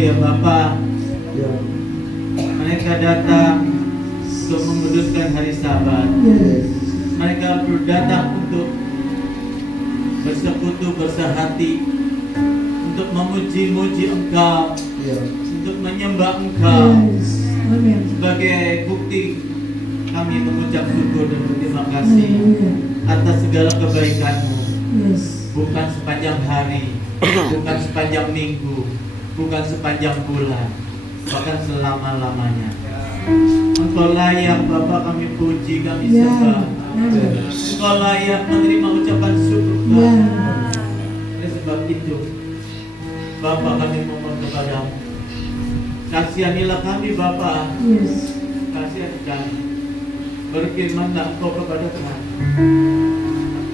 ya Bapa, Ya. mereka datang untuk menguduskan hari Sabat. Mereka datang untuk bersekutu, bersahati, untuk memuji-muji Engkau, Ya. untuk menyembah Engkau. Amin. Sebagai bukti kami mengucap syukur dan berterima kasih atas segala kebaikan-Mu. Yes. Bukan sepanjang hari, bukan sepanjang minggu, bukan sepanjang bulan, bahkan selama-lamanya. Engkau layak Bapa, kami puji, kami Ya. sembah. Amin. Engkau layak menerima ucapan syukur Ya. kami. Oleh sebab itu, Bapa, kami mohon kepadamu, kasihanilah kami Bapa, Yes. kasihani kami. Berfirmanlah Engkau kepada kami,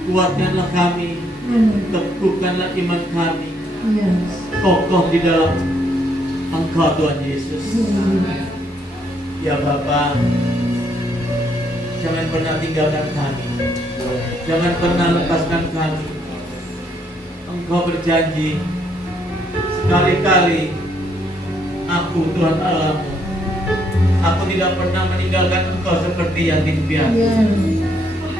kuatkanlah kami, Amin. teguhkanlah iman kami, Yes. kokoh di dalam Engkau Tuhan Yesus. Ya Bapa, jangan pernah tinggalkan kami, jangan pernah lepaskan kami. Engkau berjanji, sekali-kali aku Tuhan Allahmu, aku tidak pernah meninggalkan Engkau seperti yatim piatu. Ya.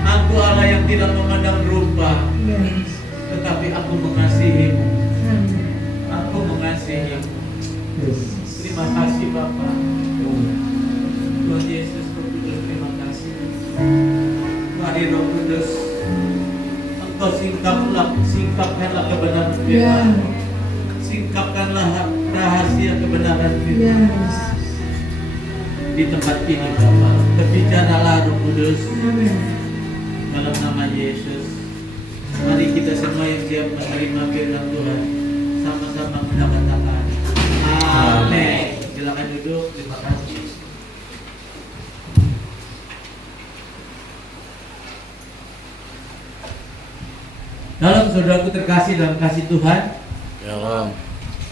Aku Allah yang tidak memandang rupa, Yes. tetapi aku mengasihimu. Amin. Aku mengasihimu. Yes. Terima kasih Bapa. Tuhan Yesus Kudus, terima kasih. Mari Roh Kudus, Engkau singkapkanlah kebenaran Ya. firman, singkapkanlah rahasia kebenaran firman Yes. di tempat ini Bapa. Berbicaralah Roh Kudus Amin. dalam nama Yesus. Mari kita semua yang siap menerima firman Tuhan sama-sama mengatakan amin. Silakan duduk. Terima kasih. Dalam saudaraku terkasih dalam kasih Tuhan, Ya Ram.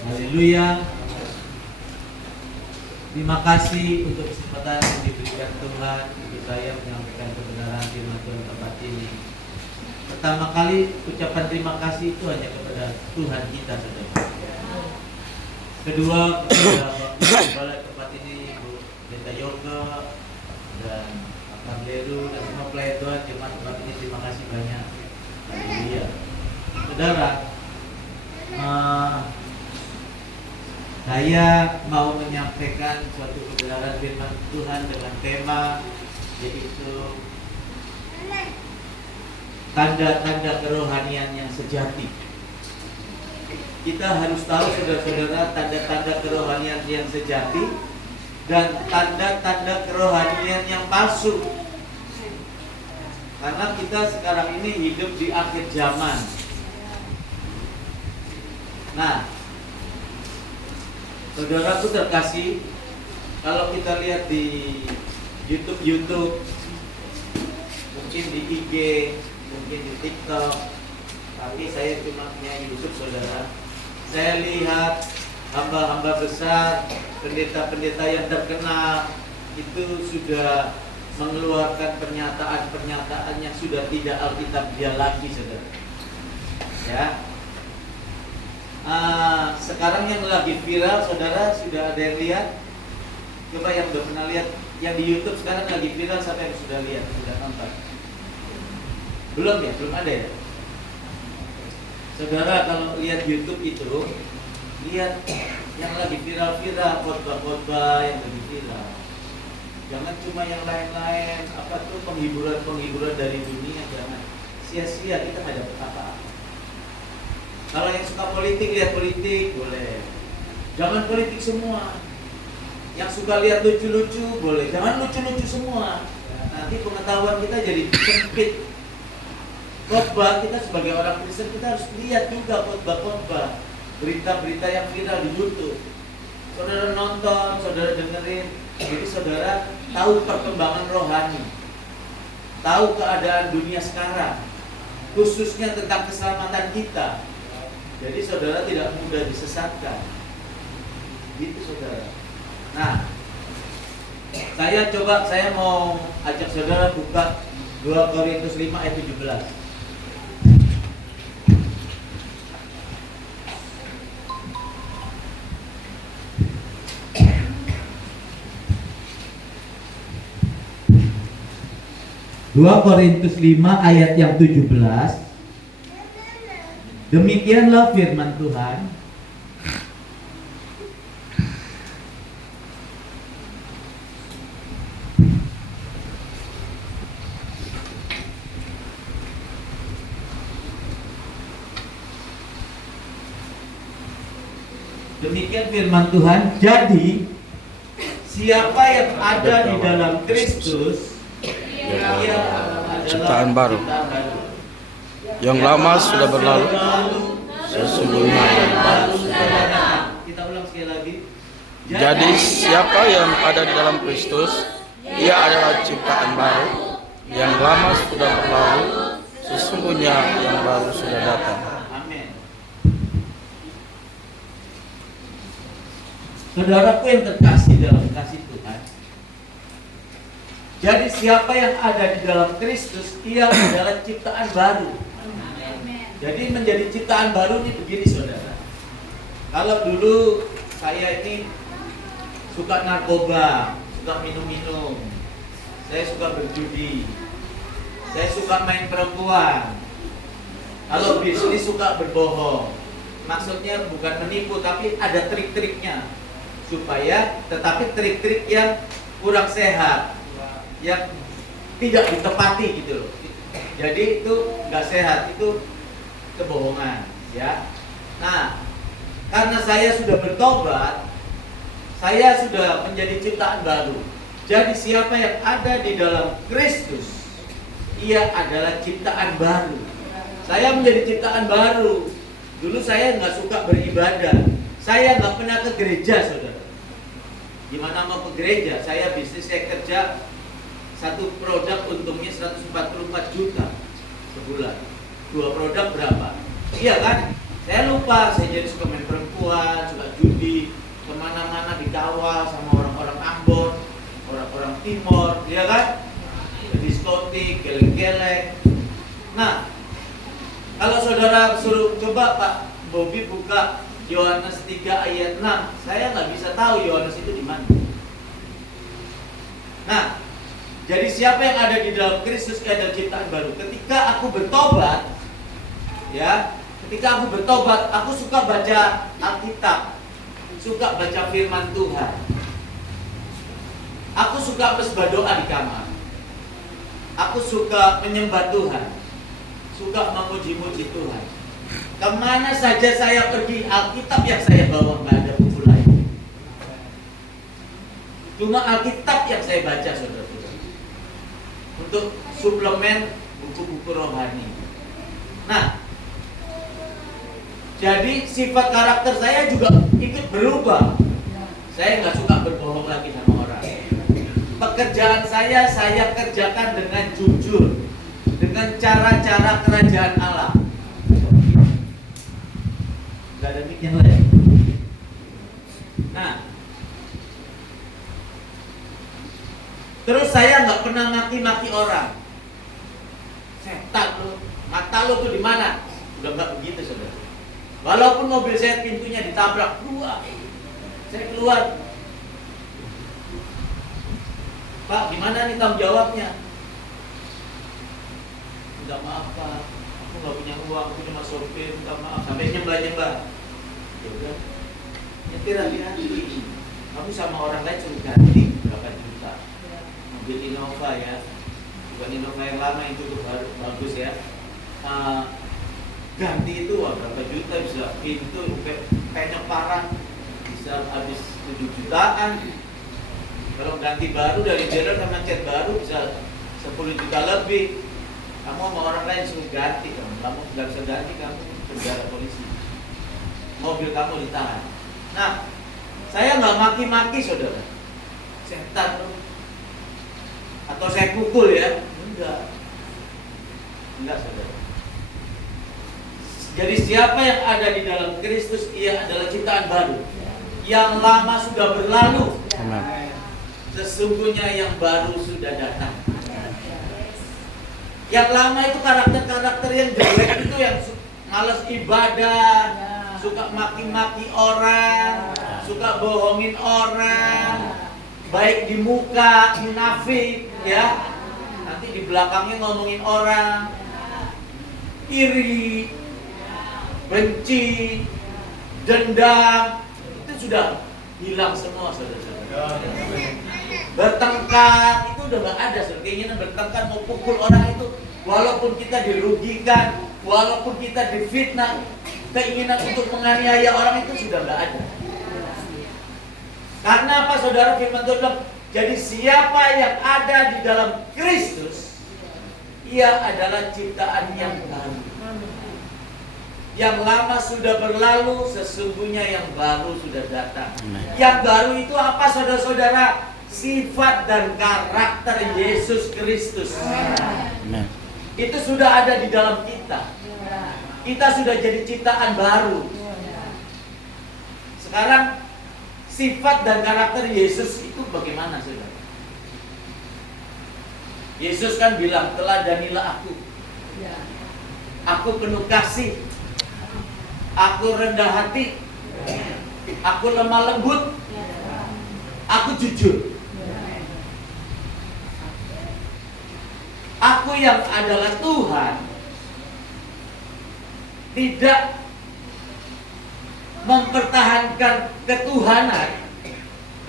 haleluya. Terima kasih untuk kesempatan yang diberikan Tuhan untuk saya menyampaikan kebenaran firman Tuhan tempat ini. Pertama kali ucapan terima kasih itu hanya kepada Tuhan kita saudara. Kedua kepada Bapak Balai tempat ini, Ibu Beta Yoga dan Pak Leru dan semua pelayan Tuhan jemaat tempat ini, terima kasih banyak. Haleluya. Saudara, saya mau menyampaikan suatu kebenaran firman Tuhan dengan tema yaitu tanda-tanda kerohanian yang sejati. Kita harus tahu saudara-saudara tanda-tanda kerohanian yang sejati dan tanda-tanda kerohanian yang palsu. Karena kita sekarang ini hidup di akhir zaman. Nah, saudaraku terkasih, kalau kita lihat di YouTube, mungkin di IG, mungkin di TikTok, tapi saya cuma punya YouTube saudara. Saya lihat hamba-hamba besar, pendeta-pendeta yang terkenal itu sudah mengeluarkan pernyataan-pernyataan yang sudah tidak alkitabiah lagi saudara. Ya. Sekarang yang lagi viral saudara, sudah ada yang lihat? Coba yang udah pernah lihat yang di YouTube sekarang lagi viral, siapa yang sudah lihat, sudah nonton? Belum ya? Belum ada ya? Saudara kalau lihat YouTube itu, lihat yang lagi viral-viral, khotbah-khotbah yang lagi viral. Jangan cuma yang lain-lain, apa tuh penghiburan dari dunia, jangan sia-sia, kita nggak dapat apa-apa. Kalau yang suka politik, lihat politik boleh. Jangan politik semua. Yang suka lihat lucu-lucu boleh. Jangan lucu-lucu semua. Nanti pengetahuan kita jadi sempit. Khotbah kita sebagai orang Kristen, kita harus lihat juga khotbah-khotbah, berita-berita yang viral di YouTube. Saudara nonton, saudara dengerin. Jadi saudara tahu perkembangan rohani, tahu keadaan dunia sekarang, khususnya tentang keselamatan kita. Jadi saudara tidak mudah disesatkan. Gitu saudara. Nah, saya mau ajak saudara buka 2 Korintus 5 ayat 17. 2 Korintus 5 ayat yang 17. Demikianlah firman Tuhan. Demikian firman Tuhan. Jadi siapa yang ada di dalam Kristus, ia adalah Ciptaan baru. Yang lama sudah berlalu, sesungguhnya yang baru sudah datang. Kita ulang sekali lagi. Jadi siapa yang ada di dalam Kristus, ia adalah ciptaan baru. Yang lama sudah berlalu, sesungguhnya yang baru sudah datang. Amin. Saudaraku yang terkasih dalam kasih Tuhan. Jadi siapa yang ada di dalam Kristus, ia adalah ciptaan baru. Jadi menjadi ciptaan baru ini begini saudara. Kalau dulu saya ini suka narkoba, suka minum-minum, saya suka berjudi, saya suka main perempuan. Kalau bisnis suka berbohong. Maksudnya bukan menipu, tapi ada trik-triknya supaya, tetapi trik-trik yang kurang sehat, yang tidak ditepati gitu loh. Jadi itu nggak sehat, itu kebohongan, ya. Nah, karena saya sudah bertobat, saya sudah menjadi ciptaan baru. Jadi siapa yang ada di dalam Kristus, ia adalah ciptaan baru. Saya menjadi ciptaan baru. Dulu saya nggak suka beribadah, saya nggak pernah ke gereja, saudara. Gimana mau ke gereja? Saya bisnis, saya kerja, satu produk untungnya 144 juta sebulan. 2 produk berapa? Iya kan? Saya lupa, saya jadi suka main perempuan, suka judi, kemana-mana dikawal sama orang-orang Ambon, orang-orang Timor, iya kan? Ke diskotik, geleng-geleng. Nah, kalau saudara suruh coba Pak Bobi buka Yohanes 3 ayat 6, saya nggak bisa tahu Yohanes itu di mana. Nah, jadi siapa yang ada di dalam Kristus adalah ciptaan baru. Ketika aku bertobat, ya, ketika aku bertobat, aku suka baca Alkitab, suka baca firman Tuhan. Aku suka berdoa di kamar. Aku suka menyembah Tuhan, suka memuji-muji Tuhan. Kemana saja saya pergi, Alkitab yang saya bawa, nggak ada buku lain. Cuma Alkitab yang saya baca, saudara-saudara, untuk suplemen buku-buku rohani. Nah, jadi sifat karakter saya juga ikut berubah. Saya nggak suka berbohong lagi sama orang. Pekerjaan saya kerjakan dengan jujur, dengan cara-cara kerajaan Allah. Gak ada mic yang lain. Nah, terus saya nggak pernah maki-maki orang. Setan lu, mata lu tuh di mana? Udah nggak begitu, saudara. Walaupun mobil saya pintunya ditabrak, keluar. Saya keluar. Pak, gimana nih tanggung jawabnya? Minta maaf Pak, aku nggak punya uang, aku cuma sopir, minta maaf. Sampai nyembah-nyembah. Ya udah, nyetir hati-hati. Kamu sama orang lain suruh ganti berapa juta? Mobil Innova ya, bukan Innova yang lama yang cukup bagus ya. Ganti itu berapa juta, bisa pintu penyok parah, bisa habis 7 jutaan. Kalau ganti baru dari dealer sama cat baru bisa 10 juta lebih. Kamu sama orang lain suruh ganti, kamu nggak bisa ganti, kamu penjara polisi. Mobil kamu ditahan. Nah, saya nggak maki-maki, saudara. Setan loh. Atau saya pukul ya? Enggak, saudara. Jadi siapa yang ada di dalam Kristus, ia adalah ciptaan baru. Yang lama sudah berlalu. Amen. Sesungguhnya yang baru sudah datang. Yang lama itu karakter-karakter yang jelek itu, yang malas ibadah, suka maki-maki orang, suka bohongin orang, baik di muka, munafik, ya. Nanti di belakangnya ngomongin orang, iri, benci, dendam, itu sudah hilang semua, saudara-saudara. Bertengkar itu udah nggak ada, keinginan bertengkar mau pukul orang itu, walaupun kita dirugikan, walaupun kita difitnah, keinginan untuk menganiaya orang itu sudah nggak ada. Karena apa, saudara? Firman Tuhan bilang, jadi siapa yang ada di dalam Kristus, ia adalah ciptaan yang baru. Yang lama sudah berlalu, sesungguhnya yang baru sudah datang. Yang baru itu apa, saudara-saudara? Sifat dan karakter Yesus Kristus. Itu sudah ada di dalam kita. Kita sudah jadi ciptaan baru. Sekarang sifat dan karakter Yesus itu bagaimana, saudara? Yesus kan bilang, teladanilah aku. Aku penuh kasih. Aku rendah hati. Aku lemah lembut. Aku jujur. Aku yang adalah Tuhan tidak mempertahankan ketuhanan,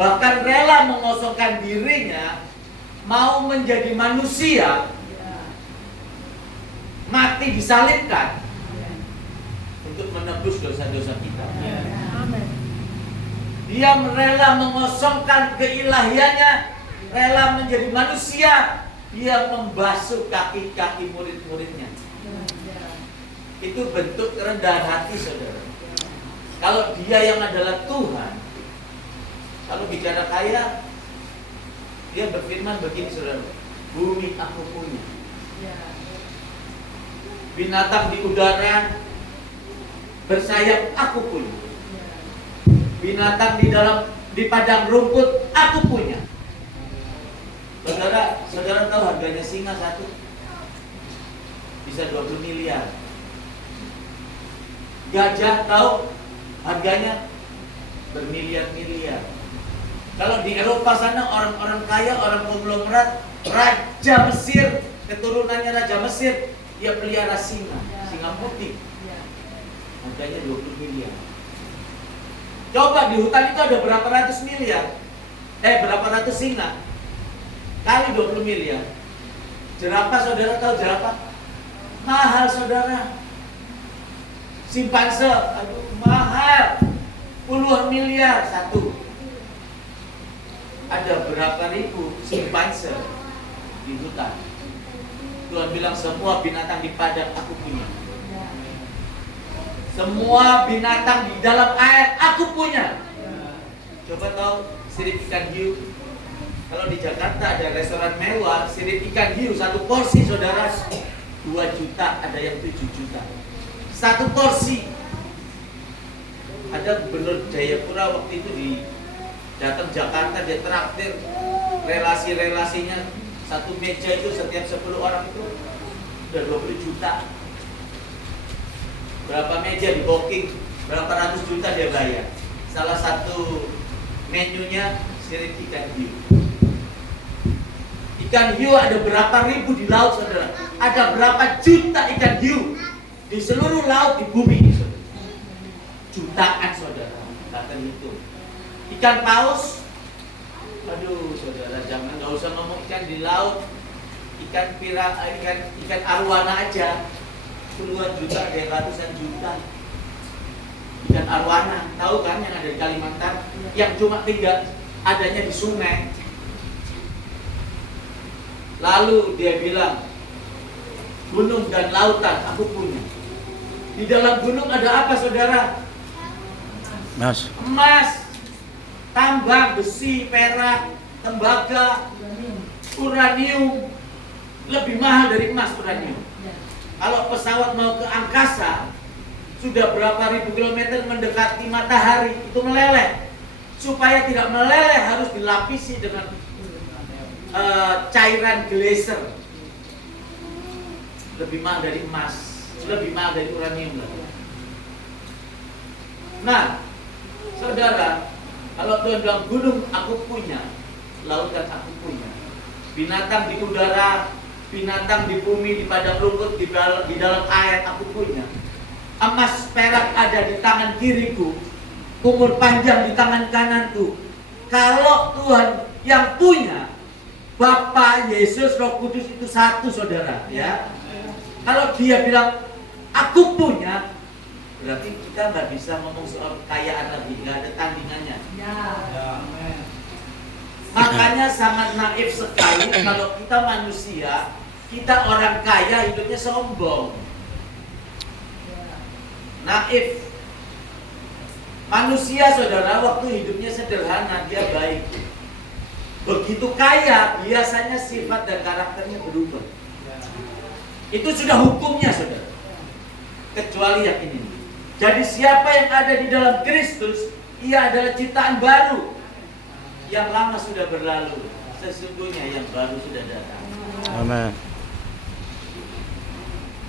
bahkan rela mengosongkan dirinya, mau menjadi manusia, mati disalibkan untuk menebus dosa-dosa kita. Dia rela mengosongkan keilahiannya, rela menjadi manusia. Dia membasuh kaki-kaki murid-muridnya. Itu bentuk kerendahan hati, saudara. Kalau dia yang adalah Tuhan, kalau bicara kaya, dia berfirman begini, saudara, bumi aku punya, binatang di udara bersayap aku punya, binatang di padang rumput aku punya. Saudara tahu harganya singa satu bisa 20 miliar. Gajah tahu harganya bermiliar-miliar. Kalau di Eropa sana orang-orang kaya, orang konglomerat, Raja Mesir, keturunannya Raja Mesir, dia pelihara singa putih. Harganya 20 miliar. Coba di hutan itu ada berapa ratus miliar? Berapa ratus singa? Kali 20 miliar. Jerapah, saudara tahu jerapah? Mahal, saudara. Simpanse, aduh mahal. Puluhan miliar satu. Ada berapa ribu simpanse di hutan. Tuhan bilang semua binatang di padang aku punya. Semua binatang di dalam air aku punya. Coba tahu sirip ikan hiu? Kalau di Jakarta ada restoran mewah, sirip ikan hiu satu porsi, saudara, 2 juta, ada yang 7 juta. Satu porsi. Ada Gubernur Jayapura waktu itu datang Jakarta, dia traktir relasi-relasinya, satu meja itu setiap 10 orang itu udah 20 juta. Berapa meja di booking, berapa ratus juta dia bayar. Salah satu menunya sirip ikan hiu. Ikan hiu ada berapa ribu di laut, saudara? Ada berapa juta ikan hiu di seluruh laut di bumi ini, saudara? Jutaan, saudara. Kata itu. Ikan paus, aduh, saudara, nggak usah ngomong ikan di laut. Ikan arwana aja puluhan juta, ratusan juta. Ikan arwana, tahu kan yang ada di Kalimantan, yang cuma 3 adanya di sungai. Lalu dia bilang, gunung dan lautan aku punya. Di dalam gunung ada apa, saudara? Emas, tambang, besi, perak, tembaga, uranium. Lebih mahal dari emas uranium. Kalau pesawat mau ke angkasa, sudah berapa ribu kilometer mendekati matahari, itu meleleh. Supaya tidak meleleh harus dilapisi dengan cairan geyser. Lebih mahal dari emas, lebih mahal dari uranium. Nah, saudara, kalau Tuhan bilang gunung aku punya, lautan aku punya, binatang di udara binatang di bumi, di padang rumput, di dalam air aku punya. Emas perak ada di tangan kiriku, umur panjang di tangan kananku. Kalau Tuhan yang punya, Bapa, Yesus, Roh Kudus itu satu, saudara, ya. Kalau dia bilang aku punya, berarti kita nggak bisa ngomong soal kekayaan lagi, nggak ada tandingannya. Makanya sangat naif sekali kalau kita manusia, kita orang kaya hidupnya sombong. Naif. Manusia, saudara, waktu hidupnya sederhana, dia baik. Begitu kaya, biasanya sifat dan karakternya berubah. Itu sudah hukumnya, saudara. Kecuali yang ini. Jadi siapa yang ada di dalam Kristus, ia adalah ciptaan baru. Yang lama sudah berlalu, sesungguhnya yang baru sudah datang. Amin.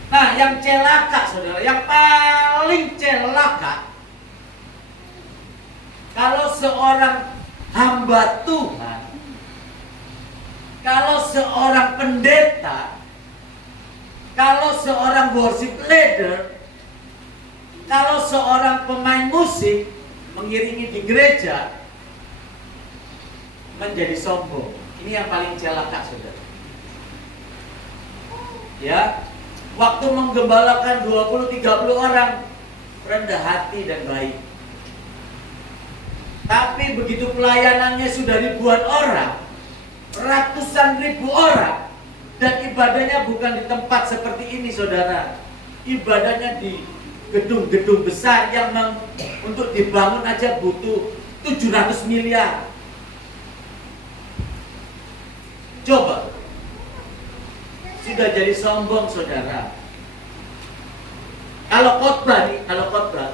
Nah, yang celaka, saudara, yang paling celaka, kalau seorang hamba Tuhan, kalau seorang pendeta, kalau seorang worship leader, kalau seorang pemain musik mengiringi di gereja, menjadi sombong. Ini yang paling celaka, saudara. Ya, waktu menggembalakan 20-30 orang, rendah hati dan baik. Tapi begitu pelayanannya sudah ribuan orang, ratusan ribu orang, dan ibadahnya bukan di tempat seperti ini, saudara. Ibadahnya di gedung-gedung besar yang untuk dibangun aja butuh 700 miliar. Coba, sudah jadi sombong, saudara. Kalau khotbah nih, kalau khotbah